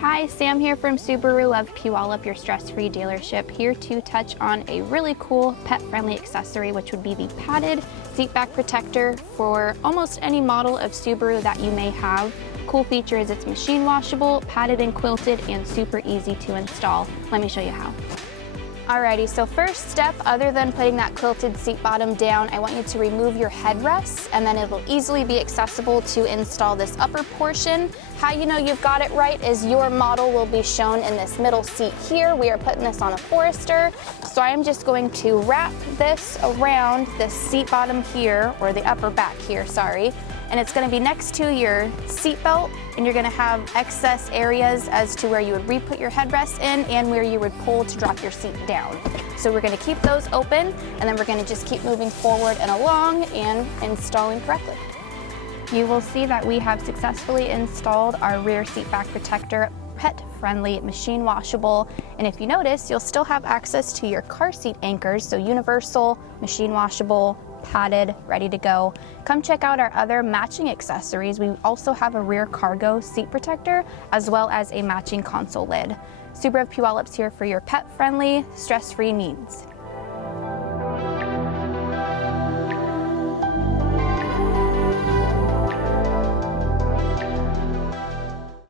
Hi, Sam here from Subaru of Puyallup, your stress-free dealership, here to touch on a really cool pet-friendly accessory, which would be the padded seat back protector for almost any model of Subaru that you may have. Cool feature is it's machine washable, padded and quilted, and super easy to install. Let me show you how. Alrighty, so first step, other than putting that quilted seat bottom down, I want you to remove your headrests, and then it will easily be accessible to install this upper portion. How you know you've got it right is your model will be shown in this middle seat here. We are putting this on a Forester, so I am just going to wrap this around this seat bottom here, or the upper back here, sorry, and it's going to be next to your seat belt, and you're going to have excess areas as to where you would re-put your headrest in and where you would pull to drop your seat down. So we're going to keep those open, and then we're going to just keep moving forward and along and installing correctly. You will see that we have successfully installed our rear seat back protector, pet-friendly, machine washable, and if you notice, you'll still have access to your car seat anchors, so universal, machine washable, padded, ready to go. Come check out our other matching accessories. We also have a rear cargo seat protector as well as a matching console lid. Subaru of Puyallup's here for your pet-friendly, stress-free needs.